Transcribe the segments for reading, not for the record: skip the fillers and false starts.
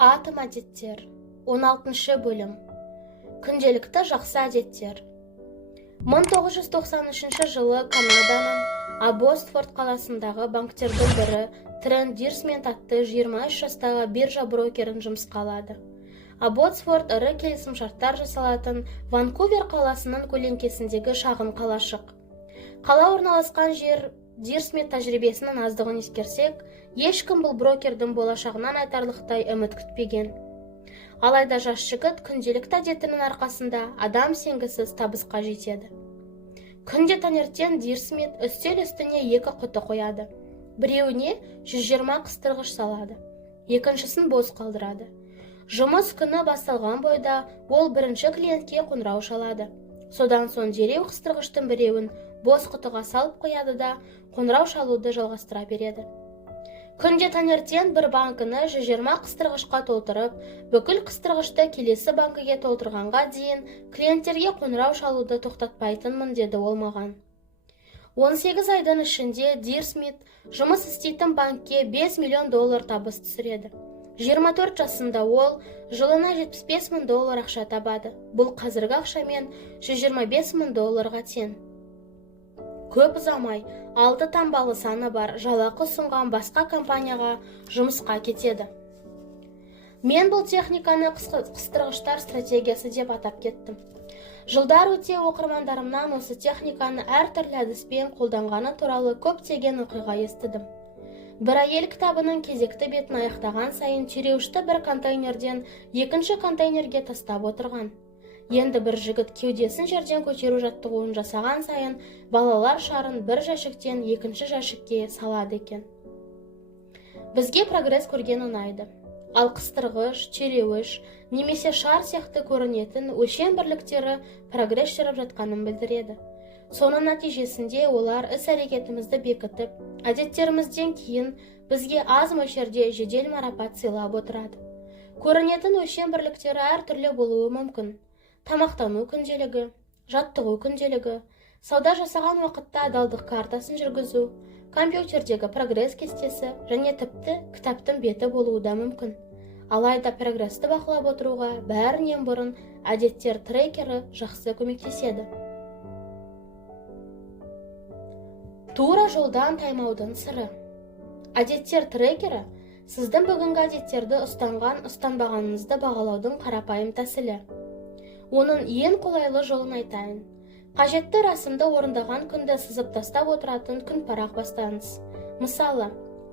Атом әдеттер. 16 бөлім. Күнделікті жақсы әдеттер. 1993 жылы Канаданың Аббостфорд қаласындағы банктердің бірі Трент Дирсмент атты 23 жастағы биржа брокерін жұмысқа алады. Аббостфорд ірі келісімшарттар жасалатын Ванкувер қаласының көлеңкесіндегі шағын қалашық. Қала орналасқан жер Дирсмент тәжірибесінің аздығын ескерсек, ешкім бұл брокердің болашағынан айтарлықтай үміт күтпеген. Алайда жас жігіт күнделікті әдетінің арқасында адам сенгісіз табысқа жетеді. Күнде таңертең Дирсмент үстел үстіне 2 құты қояды. Біреуіне 120 қыстырғыш салады, екіншісін бос қалдырады. Жұмыс күні басталған бойда ол бірінші клиентке қоңырау шалады. Содан соң дереу қыстырғыштың біреуін бос құтыға салып қояды да қоңырау шалуды жалғастыра береді. Күнде таңертең бір банкіні 120 қыстырғышқа толтырып, бүкіл қыстырғышты келесі банкіге толтырғанға дейін клиенттерге қоңырау шалуды тоқтатпайтынмын деді ол маған. 18 айдың ішінде Дирсмент жұмыс істейтін банкке $5 миллион табыс түсіреді. 24 жасында ол жылына $75 мың ақша табады. Бұл қазіргі ақшамен $125 мың тең. Көп ұзамай, 6 таңбалы саны бар жалақы ұсынған басқа компанияға жұмысқа кетеді. Мен бұл техниканы қыстырғыштар стратегиясы деп атап кеттім. Жылдар өте оқырмандарымнан осы техниканы әртүрлі әдіспен қолданғаны туралы көптеген оқиға естідім. Бір әйел кітабының кезекті бетін аяқтаған сайын түйреуішті бір контейнерден екінші контейнерге тастап отырған. Енді бір жігіт кеудесін жерден көтеру жаттығуын жасаған сайын балалар шарын бір жәшіктен екінші жәшікке салады екен. Бізге прогресс көрген ұнайды. Ал қыстырғыш, түйреуіш немесе шар сияқты көрінетін өлшем бірліктері прогресс жүріп жатқанын білдіреді. Соның нәтижесінде олар іс-әрекетімізді бекітіп, әдеттерімізден кейін бізге аз мөлшерде жедел марапат сыйлап отырады. Көрінетін өлшем бірліктері әртүрлі болуы мүмкін. Тамақтану күнделігі, жаттығу күнделігі, сауда жасаған уақытта адалдық картасын жүргізу, компьютердегі прогресс кестесі және тіпті кітаптың беті болуы да мүмкін. Алайда прогрессті бақылап отыруға бәрінен бұрын әдеттер трекері жақсы көмектеседі. Тура жолдан таймаудың сыры. Әдеттер трекері сіздің бүгінгі әдеттерді ұстанбағаныңызды бағалаудың қарапайым тәсілі. Оның ең қолайлы жолын айтайын. Қажетті рәсімді орындаған күнді сызып тастап отыратын күн парақ бастаңыз. Мысалы,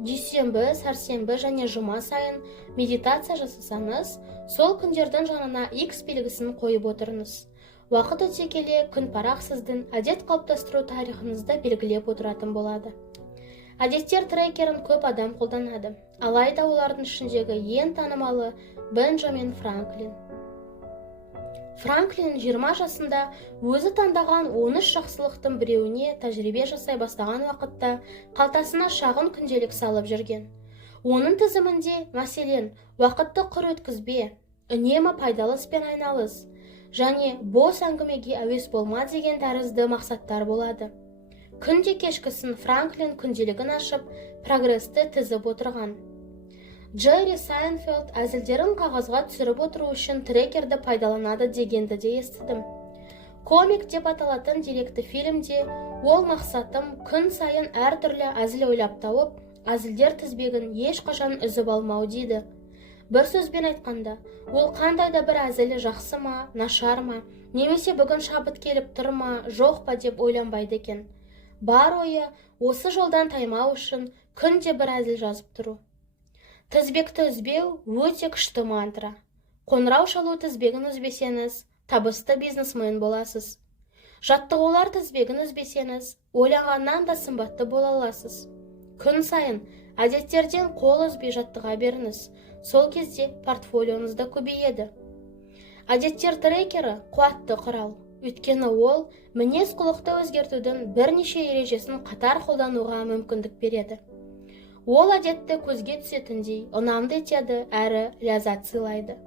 дүйсенбі, сәрсенбі және жұма сайын медитация жасасаңыз, сол күндердің жанына X белгісін қойып отырыңыз. Уақыт өте келе күн парақ сіздің әдет қалыптастыру тарихыңызды белгілеп отыратын болады. Әдеттер трекерін көп адам қолданады, алайда олардың ішіндегі ең танымалы Бенджамин Франклин. Франклин 20 жасында өзі таңдаған 13 жақсылықтың біреуіне тәжірибе жасай бастаған уақытта қалтасына шағын күнделік салып жүрген. Оның тізімінде, мәселен, уақытты құр өткізбе, үнемі пайдалы іспен айналыс және бос әңгімеге әуес болма деген тәрізді мақсаттар болады. Күнде кешкісін Франклин күнделігін ашып, прогрессті тізіп отырған. Джерри Сайнфелд әзілдерін қағазға түсіріп отыру үшін трекерді пайдаланады дегенді де естідім. Комик деп аталатын деректі фильмде ол мақсатым күн сайын әртүрлі әзіл ойлап тауып, әзілдер тізбегін ешқашан үзіп алмау дейді. Бір сөзбен айтқанда, ол қандай да бір әзілі жақсы ма, нашар ма, немесе бүгін шабыт келіп тұр ма, жоқ па деп ойланбайды екен. Бар ойы осы жолдан таймау үшін күнде бір әзіл жазып тұру. Тізбекті үзбеу өте күшті мантра. Қоңырау шалу тізбегін үзбесеңіз, табысты бизнесмен боласыз. Жаттығулар тізбегін үзбесеңіз, ойланғаннан да сымбатты бола аласыз. Күн сайын әдеттерден қол үзбей жаттыға беріңіз. Сол кезде портфолионызда көбейеді. Әдеттер трекері қуатты құрал. Өйткені ол мінез құлықты өзгертудің бірнеше ережесін қатар қолдануға мүмкіндік береді. Ол әдетті көзге түсетіндей ұнамды етеді әрі ләззат сыйлайды.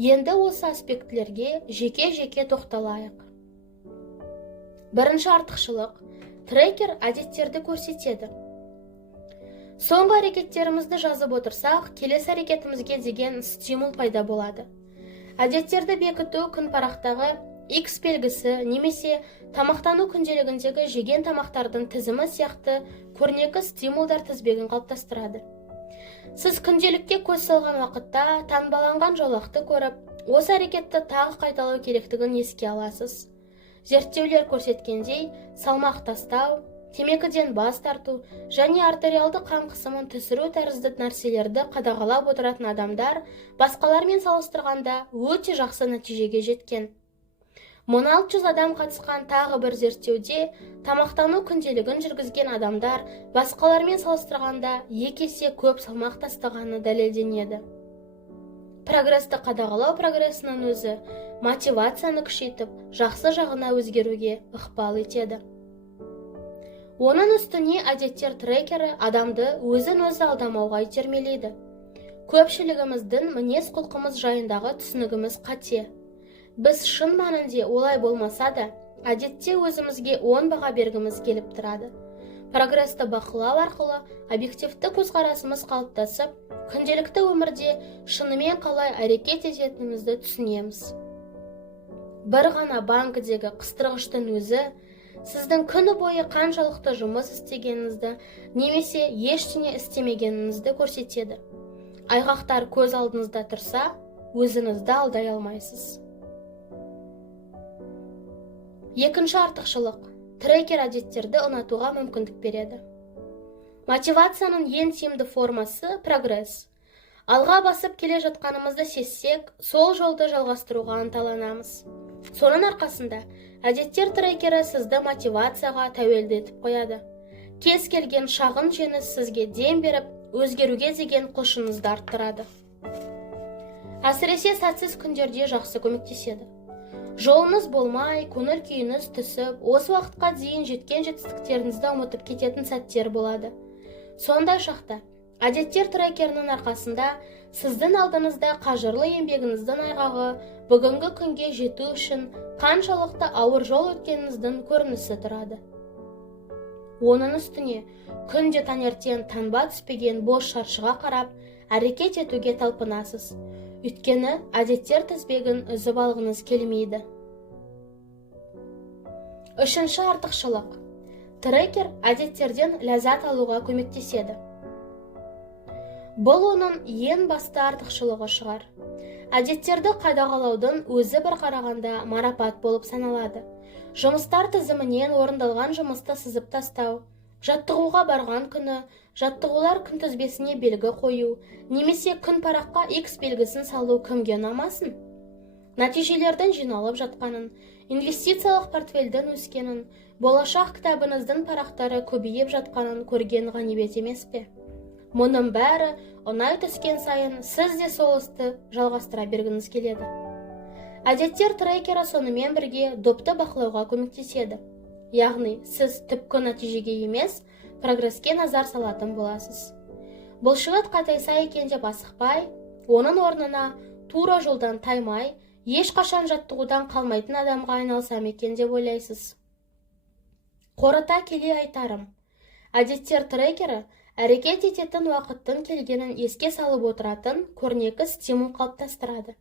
Енді осы аспектілерге жеке-жеке тоқталайық. Бірінші артықшылық, трекер әдеттерді көрсетеді. Соңғы әрекеттерімізді жазып отырсақ, келесі әрекетімізге деген стимул пайда болады. Әдеттерді бекіту күн парақтағы X белгісі немесе тамақтану күнделігіндегі жеген тамақтардың тізімі сияқты көрнекі стимулдар тізбегін қалыптастырады. Сіз күнделікке көз салған уақытта таңбаланған жолақты көріп, осы әрекетті тағы қайталау керектігін еске аласыз. Зерттеулер көрсеткендей, салмақ тастау, темекіден бас тарту және артериалды қан қысымын түсіру тәрізді нәрселерді қадағалап отыратын адамдар басқалармен салыстырғанда өте жақсы нәтижеге жеткен. 1600 адам қатысқан тағы бір зерттеуде тамақтану күнделігін жүргізген адамдар басқалармен салыстырғанда 2 есе көп салмақ тастағаны дәлелденеді. Прогресті қадағалау прогресінің өзі мотивацияны күшейтіп, жақсы жағына өзгеруге ықпал етеді. Оның үстіне әдеттер трекері адамды өзін-өзі алдамауға итермелейді. Көпшілігіміздің мінез құлқымыз жайындағы түсінігіміз қате. Біз шын мәнінде олай болмаса да, әдетте өзімізге 10 баға бергіміз келіп тұрады. Прогресті бақылау арқылы объективті көзқарасымыз қалыптасып, күнделікті өмірде шынымен қалай әрекет ететінімізді түсінеміз. Бір ғана банкідегі қыстырғыштың өзі сіздің күні бойы қаншалықты жұмыс істегеніңізді немесе ештеңе істемегеніңізді көрсетеді. Айғақтар көз алдыңызда тұрса, өзіңізді алдай алмайсыз. Екінші артықшылық – трекер әдеттерді ұнатуға мүмкіндік береді. Мотивацияның ең тиімді формасы – прогресс. Алға басып келе жатқанымызды сезсек, сол жолды жалғастыруға ынталанамыз. Соның арқасында әдеттер трекері сізді мотивацияға тәуелді етіп қояды. Кез келген шағын жеңіс сізге дем беріп, өзгеруге деген құлшынысты арттырады. Әсіресе сәтсіз күндерде жақсы көмектеседі. Жолыңыз болмай, көңіл күйіңіз түсіп, осы уақытқа дейін жеткен жетістіктеріңізді ұмытып кететін сәттер болады. Сондай шақта, әдеттер трекерінің арқасында сіздің алдыңызда қажырлы еңбегіңіздің айғағы бүгінгі күнге жету үшін қаншалықты ауыр жол өткеніңіздің көрінісі тұрады. Оның үстіне, күнде таңертең таңба түспеген бос шаршыға қарап, әрекет етуге талпынасыз. Өйткені әдеттер тізбегін үзіп алғыңыз келмейді. Үшінші артықшылық. Трекер әдеттерден ләззат алуға көмектеседі. Бұл оның ең басты артықшылығы шығар. Әдеттерді қадағалаудың өзі бір қарағанда марапат болып саналады. Жұмыстар тізімінен орындалған жұмысты сызып тастау, жаттығуға барған күні, жаттығулар күнтізбесіне белгі қою, немесе күн параққа X белгісін салу кімге ұнамасын? Нәтижелердің жиналып жатқанын, инвестициялық портфельдің өскенін, болашақ кітабыңыздың парақтары көбейіп жатқанын көрген ғанибет емес пе? Мұның бәрі ұнай түскен сайын сіз де сол істі жалғастыра бергіңіз келеді. Әдеттер трекері сонымен бірге допты бақылауға көмектеседі. Яғни, сіз түпкі нәтижеге емес, прогреске назар салатын боласыз. Бұлшығыт қатайса екен деп асықпай, оның орнына тура жолдан таймай, ешқашан жаттығудан қалмайтын адамға айналсам екен деп ойлайсыз. Қорыта келе айтарым. Әдеттер трекері әрекет ететін уақыттың келгенін еске салып отыратын көрнекі стимул қалыптастырады.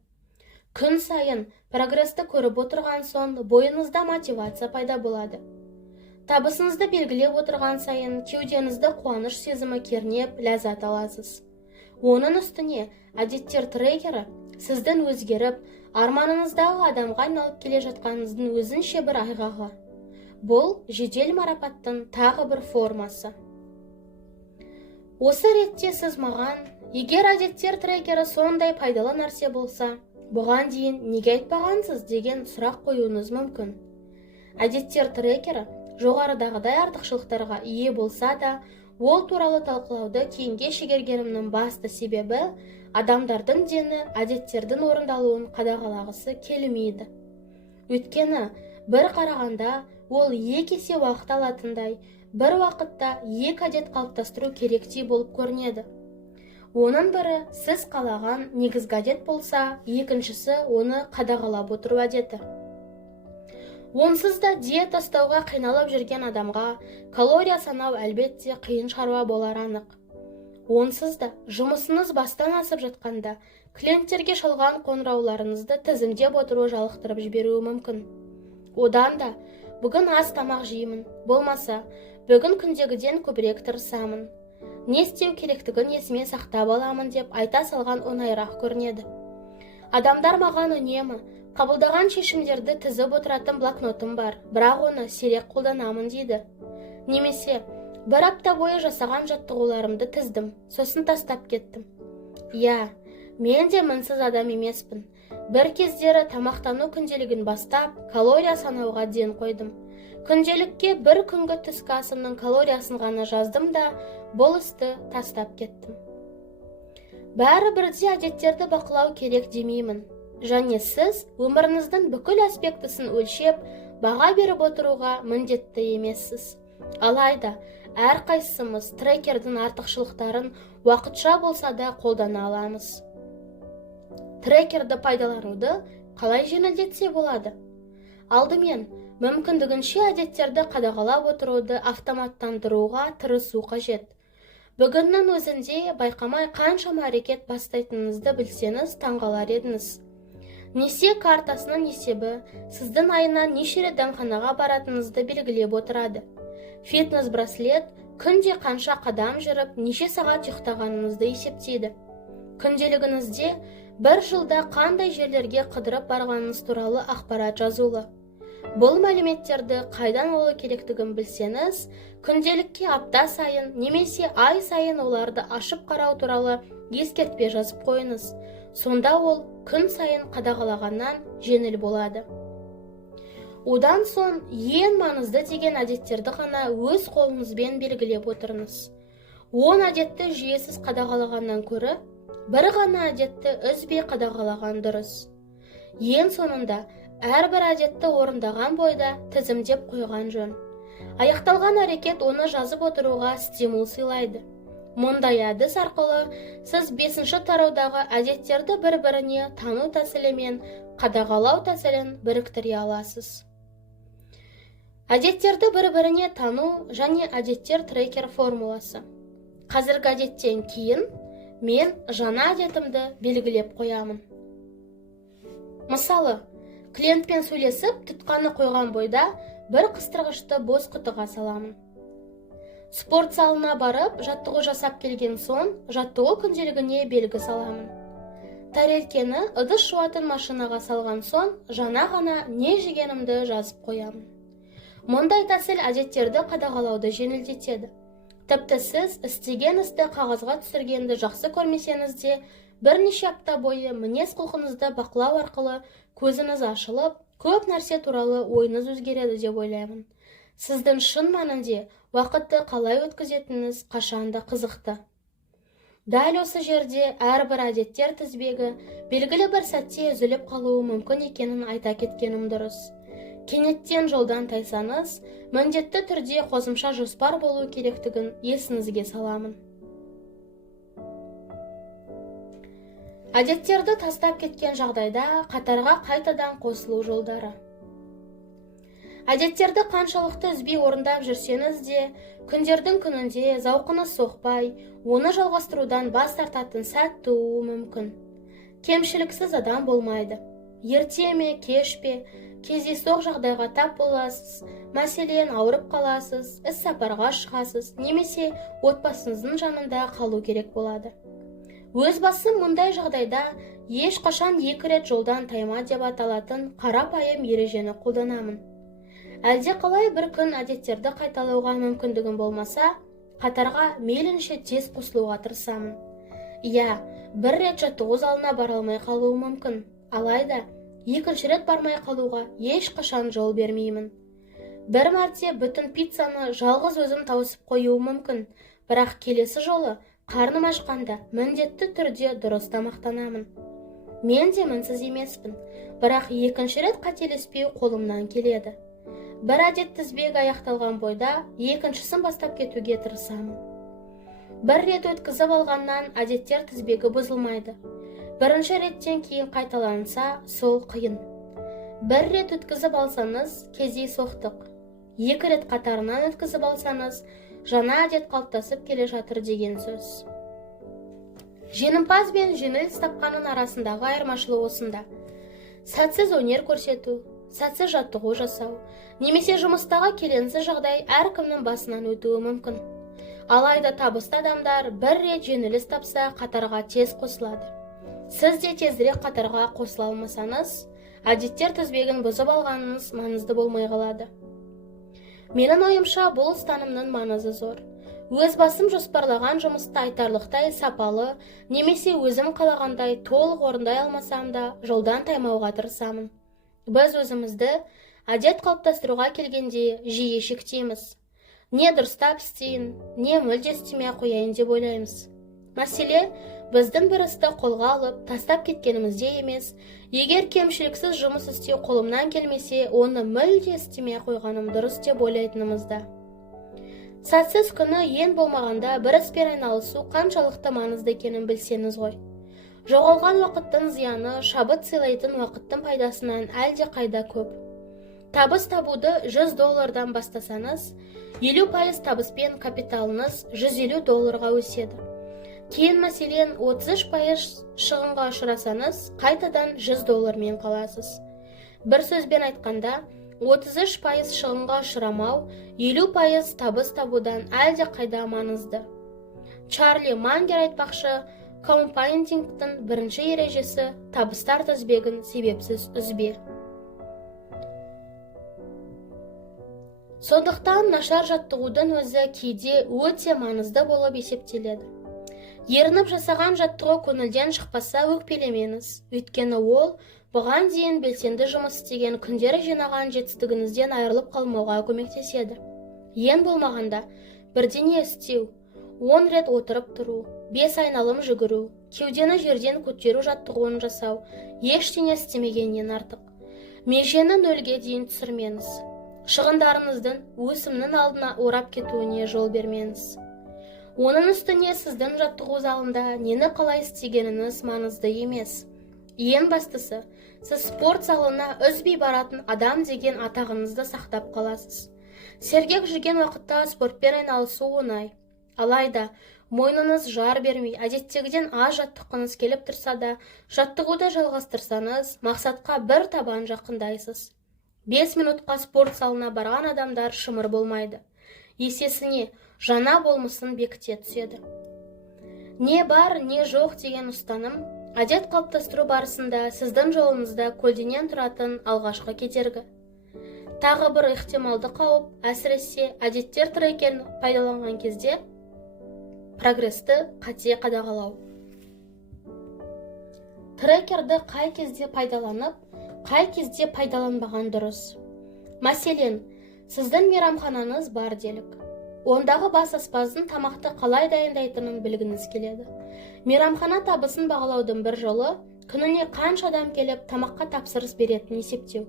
Күн сайын прогресті көріп отырған соң бойыңызда мотивация пайда болады. Табысыңызды белгілеп отырған сайын кеудеңізді қуаныш сезімі кернеп, ләззат аласыз. Оның үстіне әдеттер трекері сіздің өзгеріп, арманыңыздағы адамға айналып келе жатқаныңыздың өзінше бір айғағы. Бұл жедел марапаттың тағы бір формасы. Осы ретте сіз маған, егер әдеттер трекері сондай пайдалы нәрсе болса, бұған дейін неге айтпағансыз деген сұрақ қоюыңыз мүмкін. Әдеттер трекері жоғарыдағыдай артықшылықтарға ие болса да, ол туралы талқылауды кейінге шегергенімнің басты себебі адамдардың дені әдеттердің орындалуын қадағалағысы келмейді. Өйткені бір қарағанда ол 2 есе уақыт алатындай, бір уақытта 2 әдет қалыптастыру керектей болып көрінеді. Оның бірі сіз қалаған негізгі әдет болса, екіншісі оны қадағалап отыру әдеті. Онсыз да диета ұстауға қиналып жүрген адамға калория санау әлбетте қиын шаруа болар анық. Онсыз да жұмысыңыз бастан асып жатқанда клиенттерге шалған қоңырауларыңызды тізімдеп отыру жалықтырып жіберуі мүмкін. Одан да бүгін аз тамақ жеймін, болмаса бүгін күндегіден көбірек тырысамын, не істеу керектігін есіме сақтап аламын деп айта салған оңайырақ көрінеді. Адамдар маған үнемі қабылдаған шешімдерді тізіп отыратын блокнотым бар, бірақ оны сирек қолданамын дейді. Немесе бір апта бойы жасаған жаттығуларымды тіздім, сосын тастап кеттім. Иә, мен де мінсіз адам емеспін. Бір кездері тамақтану күнделігін бастап, калория санауға ден қойдым. Күнделікке бір күнгі түскі асымның калориясын ғана жаздым да, бұл істі тастап кеттім. Бәрі бірдей әдеттерді бақылау керек демеймін. Және сіз өміріңіздің бүкіл аспектісін өлшеп, баға беріп отыруға міндетті емессіз. Алайда, әрқайсымыз трекердің артықшылықтарын уақытша болса да қолдана аламыз. Трекерді пайдалануды қалай жеңілдетсе болады? Алдымен, мүмкіндігінше әдеттерді қадағалап отыруды автоматтандыруға тырысу қажет. Бүгіннің өзінде байқамай қаншама әрекет бастайтыныңызды білсеңіз таңғалар едіңіз. Несие картасының есебі сіздің айына неше рет дәмханаға баратыныңызды белгілеп отырады. Фитнес браслет күнде қанша қадам жүріп, неше сағат ұйықтағаныңызды есептейді. Күнделігіңізде бір жылда қандай жерлерге қыдырып барғаныңыз туралы ақпарат жазулы. Бұл мәліметтерді қайдан алу керектігін білсеңіз, күнделікке апта сайын немесе ай сайын оларды ашып қарау туралы ескертпе жазып қойыңыз. Сонда ол күн сайын қадағалағаннан жеңіл болады. Одан соң ең маңызды деген әдеттерді ғана өз қолыңызбен белгілеп отырыңыз. 10 әдетті жүйесіз қадағалағаннан көрі, бір ғана әдетті үзбей қадағалаған дұрыс. Ең соңында әрбір әдетті орындаған бойда тізімдеп қойған жөн. Аяқталған әрекет оны жазып отыруға стимул сыйлайды. Мұндай әдіс арқылы сіз 5-ші тараудағы әдеттерді бір-біріне тану тәсілі мен қадағалау тәсілін біріктіре аласыз. Әдеттерді бір-біріне тану және әдеттер трекер формуласы. Қазіргі әдеттен кейін мен жаңа әдетімді белгілеп қоямын. Мысалы, клиентпен сөйлесіп, тұтқаны қойған бойда бір қыстырғышты бос құтыға саламын. Спорт залына барып, жаттығу жасап келген соң, жаттығу күнделігіне белгі саламын. Тәрелкені ыдыс жуатын машинаға салған соң, жаңа ғана не жегенімді жазып қоямын. Мұндай тәсіл әдеттерді қадағалауды жеңілдетеді. Тіпті сіз істеген істі қағазға түсіргенді жақсы көрмесеңіз де, бірнеше апта бойы мінез құлқыңызды бақылау арқылы көзіңіз ашылып, көп нәрсе туралы ойыңыз өзгереді деп ойлаймын. Сіздің шын мәнінде уақытты қалай өткізетініңіз қашанда қызықты. Дәл осы жерде әрбір әдеттер тізбегі белгілі бір сәтте үзіліп қалуы мүмкін екенін айта кеткенім дұрыс. Кенеттен жолдан тайсаңыз, міндетті түрде қосымша жоспар болу керектігін есіңізге саламын. Әдеттерді тастап кеткен жағдайда қатарға қайтадан қосылу жолдары. Әдеттерді қаншалықты үзбей орындап жүрсеңіз де, күндердің күнінде зауқыңыз соқпай, оны жалғастырудан бас тартатын сәт тууы мүмкін. Кемшіліксіз адам болмайды. Ерте ме, кеш пе, кездейсоқ жағдайға тап боласыз, мәселен ауырып қаласыз, іс сапарға шығасыз, немесе отбасыңыздың жанында қалу керек болады. Өз басым мұндай жағдайда ешқашан 2 рет жолдан тайма деп аталатын қарапайым ережені қолданамын. Әлде қалай бір күн әдеттерді қайталауға мүмкіндігім болмаса, қатарға мейлінше тез қосылуға тырысамын. Иә, 1 рет жаттығу залына бара алмай қалуы мүмкін, алайда 2-ші рет бармай қалуға ешқашан жол бермеймін. Бір мәрте бүтін пиццаны жалғыз өзім тауысып қоюы мүмкін, бірақ келесі жолы қарным ашқанда міндетті түрде дұрыс тамақтанамын. Мен де мінсіз емеспін, бірақ 2-ші рет қателеспеу қолымнан келеді. Бір әдет тізбегі аяқталған бойда 2-шісін бастап кетуге тырысамын. 1 рет өткізіп алғаннан әдеттер тізбегі бұзылмайды. 1-ші реттен кейін қайталанса, сол қиын. 1 рет өткізіп алсаңыз, кездейсоқтық. 2 рет қатарынан өткізіп алсаңыз, жаңа әдет қалыптасып келе жатыр деген сөз. Жеңімпаз бен жеңіліс тапқанның арасындағы айырмашылық осында. Сәтсіз өнер көрсету, сәтсіз жаттығу жасау, немесе жұмыстағы келеңсіз жағдай әркімнің басынан өтуі мүмкін. Алайда табысты адамдар бір рет жеңіліс тапса, қатарға тез қосылады. Сіз де тезірек қатарға қосыла алмасаңыз, әдеттер тізбегін бұзып алғаныңыз маңызды болмай қалады. Менің ойымша, бұл ұстанымның маңызы зор. Өз басым жоспарлаған жұмысты айтарлықтай сапалы, немесе өзім қалағандай толық орындай алмасам да, жолдан таймауға тырысамын. Біз өзімізді әдет қалыптастыруға келгенде жиі шектейміз. Не дұрыстап істейін, не мүлде істемей қояйын деп ойлаймыз. Мәселе, біздің бір істі қолға алып, тастап кеткенімізде емес, егер кемшіліксіз жұмыс істеу қолымнан келмесе, оны мүлде істемей қойғаным дұрыс деп ойлайтынымызда. Сәтсіз күні ең болмағанда бір іспен айналысу қаншалықты маңызды екенін білсеңіз ғой. Жоғалған уақыттың зияны шабыт сыйлайтын уақыттың пайдасынан әлде қайда көп. Табыс табуды $100 бастасаңыз, 50% табыспен капиталыңыз $150 өседі. Кейін мәселен 33% шығынға ұшырасаңыз, қайтадан $100 қаласыз. Бір сөзбен айтқанда, 33% шығынға ұшырамау, 50% табыс табудан әлде қайда маңызды. Чарли Мангер айтпақшы, компаундингтің бірінші ережесі табыстар тізбегін себепсіз үзбе. Сондықтан нашар жаттығудың өзі кейде өте маңызды болып есептеледі. Ерініп жасаған жаттығу көңілден шықпаса өкпелемеңіз, өйткені ол бұған дейін белсенді жұмыс істеген күндері жинаған жетістігіңізден айырылып қалмауға көмектеседі. Ең болмағанда, бірдеңе істеу, 10 рет отырып тұру, 5 айналым жүгіру, кеудені жерден көтеру жаттығуын жасау, ештеңе істемегеннен артық. Межені 0-ге дейін түсірмеңіз. Шығындарыңыздың өсімнің алдына орап кетуіне жол бермеңіз. Оның үстіне сіздің жаттығу залында нені қалай істегеніңіз маңызды емес. Ең бастысы, сіз спорт залына үзбей баратын адам деген атағыңызды сақтап қаласыз. Сергек жүрген уақытта спортпен айналысу оңай. Алайда, мойныңыз жар бермей, әдеттегіден аз жаттыққыңыз келіп тұрса да, жаттығуды жалғастырсаңыз, мақсатқа бір табан жақындайсыз. 5 минутқа спорт залына барған адамдар шымыр болмайды. Есесіне, жаңа болмысын бекіте түседі. Не бар, не жоқ деген ұстаным, әдет қалыптастыру барысында сіздің жолыңызда көлденең тұратын алғашқы кедергі. Тағы бір ықтималды қауіп, әсіресе әдеттер трекерін пайдаланған кезде прогресті қате қадағалау. Трекерді қай кезде пайдаланып, қай кезде пайдаланбаған дұрыс. Мәселен, сіздің мейрамханаңыз бар делік. Ондағы бас аспаздың тамақты қалай дайындайтынын білгіңіз келеді. Мейрамхана табысын бағалаудың бір жолы, күніне қанша адам келіп тамаққа тапсырыс беретінін есептеу.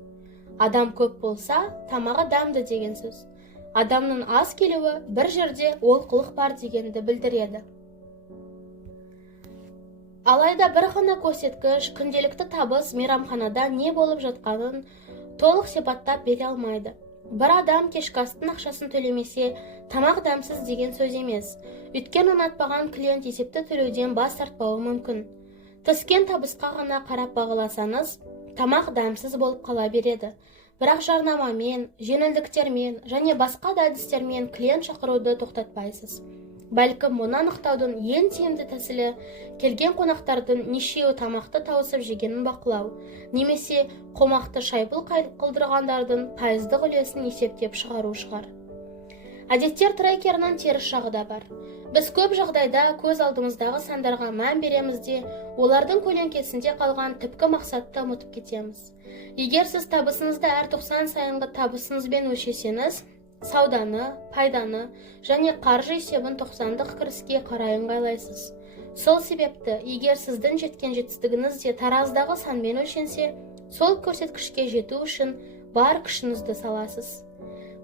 Адам көп болса, тамағы дәмді деген сөз. Адамның аз келуі бір жерде олқылық бар дегенді білдіреді. Алайда бір ғана көрсеткіш күнделікті табыс мейрамханада не болып жатқанын толық сипаттап бере алмайды. Бір адам кешкі астың ақшасын төлемесе, тамақ дәмсіз деген сөз емес. Өйткені ұнатпаған клиент есепті төлеуден бас тартпауы мүмкін. Түскен табысқа ғана қарап бағаласаңыз, тамақ дәмсіз болып қала береді. Бірақ жарнамамен, жеңілдіктермен және басқа да әдістермен клиент шақыруды тоқтатпайсыз. Бәлкім мұны анықтаудың ең тиімді тәсілі келген қонақтардың нешеуі тамақты тауысып жегенін бақылау, немесе қомақты шайпыл қылдырғандардың пайыздық үлесін есептеп шығару шығар. Әдеттер трекерінің теріс жағы да бар. Біз көп жағдайда көз алдымыздағы сандарға мән береміз де, олардың көлеңкесінде қалған түпкі мақсатты ұмытып кетеміз. Егер сіз табысыңызды әр 90 сайынғы табысыңызбен өлшесеңіз, сауданы, пайданы және қаржы есебін 90-дық кіріске қарай ыңғайлайсыз. Сол себепті, егер сіздің жеткен жетістігіңіз де тараздағы санмен өлшенсе, сол көрсеткішке жету үшін бар күшіңізді саласыз.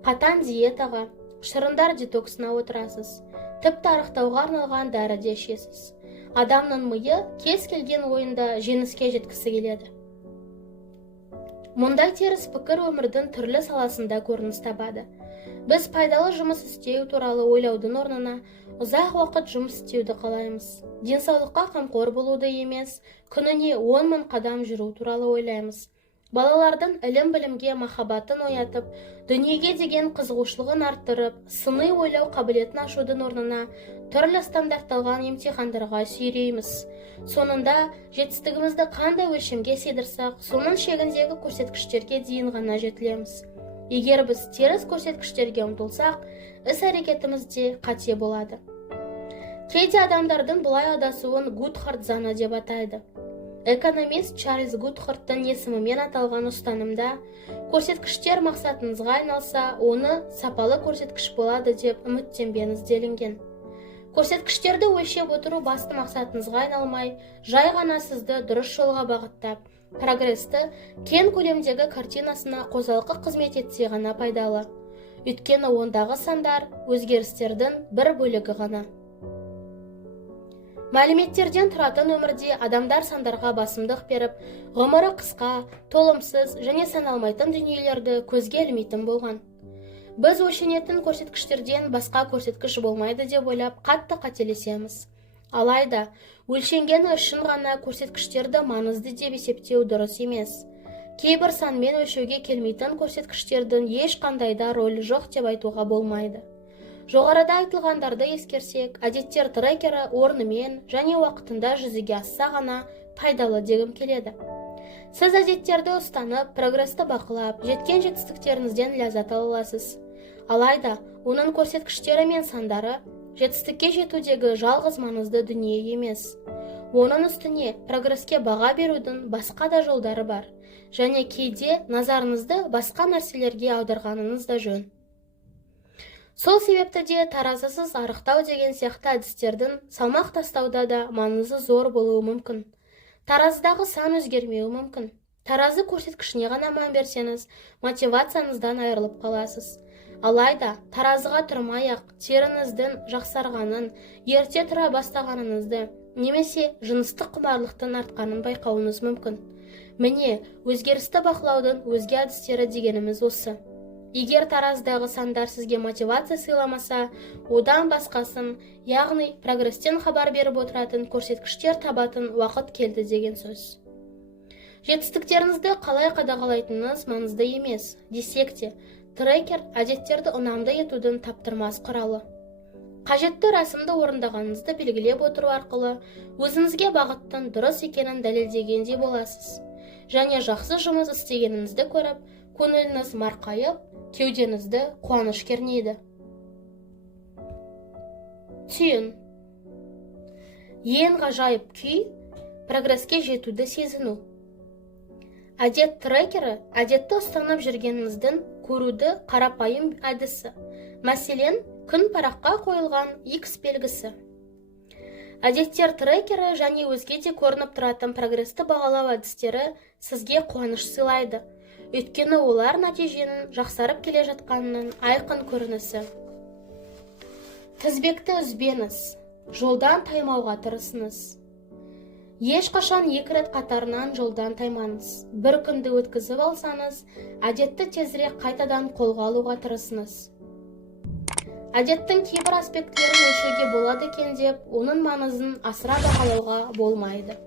Қатаң диетаға, шырындар детоксына отырасыз. Тіпті арықтауға арналған дәрі де ішесіз. Адамның миы кез келген ойында жеңіске жеткісі келеді. Мұндай теріс пікір өмірдің түрлі саласында көрініс табады. Біз пайдалы жұмыс істеу туралы ойлаудың орнына, ұзақ уақыт жұмыс істеуді қалаймыз. Денсаулыққа қамқор болуды емес, күніне 10 000 қадам жүру туралы ойлаймыз. Балалардың ілім-білімге махаббатын оятып, дүниеге деген қызығушылығын арттырып, сыни ойлау қабілетін ашудың орнына түрлі стандартталған емтихандарға сүйрейміз. Сонында жетістігімізді қандай өлшемге сыйдырсақ, соның шегіндегі көрсеткіштерге дейін ғана жетілеміз. Егер біз теріс көрсеткіштерге ұмтылсақ, іс-әрекетіміз де қате болады. Кейде адамдардың бұлай адасуын Гудхард заңы деп атайды. Экономист Чарльз Гудхардтың есімімен аталған ұстанымда, көрсеткіштер мақсатыңызға айналса, оны сапалы көрсеткіш болады деп үміттенбеңіз делінген. Көрсеткіштерді өлшеп отыру басты мақсатыңызға айналмай, жай ғана сізді дұрыс жолға бағыттап, прогресті кен көлемдегі картинасына қосалқы қызмет етсе ғана пайдалы. Өйткені ондағы сандар өзгерістердің бір бөлігі ғана. Мәліметтерден тұратын өмірде адамдар сандарға басымдық беріп, ғұмыры қысқа, толымсыз және саналмайтын дүниелерді көзге ілмейтін болған. Біз өлшенетін көрсеткіштерден басқа көрсеткіш болмайды деп ойлап, қатты қателесеміз. Алайда, өлшенгені үшін ғана көрсеткіштерді маңызды деп есептеу дұрыс емес. Кейбір санмен өлшеуге келмейтін көрсеткіштердің ешқандай да рөлі жоқ деп айтуға болмайды. Жоғарыда айтылғандарды ескерсек, әдеттер трекері орнымен және уақытында жүзеге асса ғана пайдалы дегім келеді. Сіз әдеттерді ұстанып, прогресті бақылап, жеткен жетістіктеріңізден ләззат ала аласыз. Алайда, оның көрсеткіштері мен сандары жетістікке жетудегі жалғыз маңызды дүние емес. Оның үстіне прогреске баға берудің басқа да жолдары бар, және кейде назарыңызды басқа нәрселерге аударғаныңыз да жөн. Сол себепті де таразысыз арықтау деген сияқты әдістердің салмақ тастауда да маңызы зор болуы мүмкін. Таразыдағы сан өзгермеуі мүмкін. Таразы көрсеткішіне ғана мән берсеңіз, мотивацияңыздан айырылып қаласыз. Алайда, таразыға тұрмай-ақ теріңіздің жақсарғанын, ерте тұра бастағаныңызды, немесе жыныстық құмарлықтың артқанын байқауыңыз мүмкін. Міне, өзгерісті бақылаудың өзге әдістері дегеніміз осы. Егер таразыдағы сандар сізге мотивация сыйламаса, одан басқасын, яғни прогрестен хабар беріп отыратын көрсеткіштер табатын уақыт келді деген сөз. Жетістіктеріңізді қалай қадағалайтыныңыз маңызды емес, десек те, трекер әдеттерді ұнамды етудің таптырмас құралы. Қажетті рәсімді орындағаныңызды белгілеп отыру арқылы, өзіңізге бағыттың дұрыс екенін дәлелдегендей боласыз. Және жақсы жұмыс істегеніңізді көріп, көңіліңіз марқайып, кеудеңізді қуаныш кернейді. Түйін. Ең ғажайып күй – прогреске жетуді сезіну. Әдет трекері әдетті ұстанып жүргеніңіздің көруді қарапайым әдісі. Мәселен, күн параққа қойылған X белгісі. Әдеттер трекері және өзге де көрініп тұратын прогресті бағалау әдістері сізге қуаныш сыйлайды. Өйткені олар нәтиженің жақсарып келе жатқанының айқын көрінісі. Тізбекті үзбеңіз, жолдан таймауға тырысыңыз. Ешқашан 2 рет қатарынан жолдан таймаңыз. Бір күнді өткізіп алсаңыз, әдетті тезірек қайтадан қолға алуға тырысыңыз. Әдеттің кейбір аспектілерін өлшеуге болады екен деп, оның маңызын асыра бағалауға болмайды.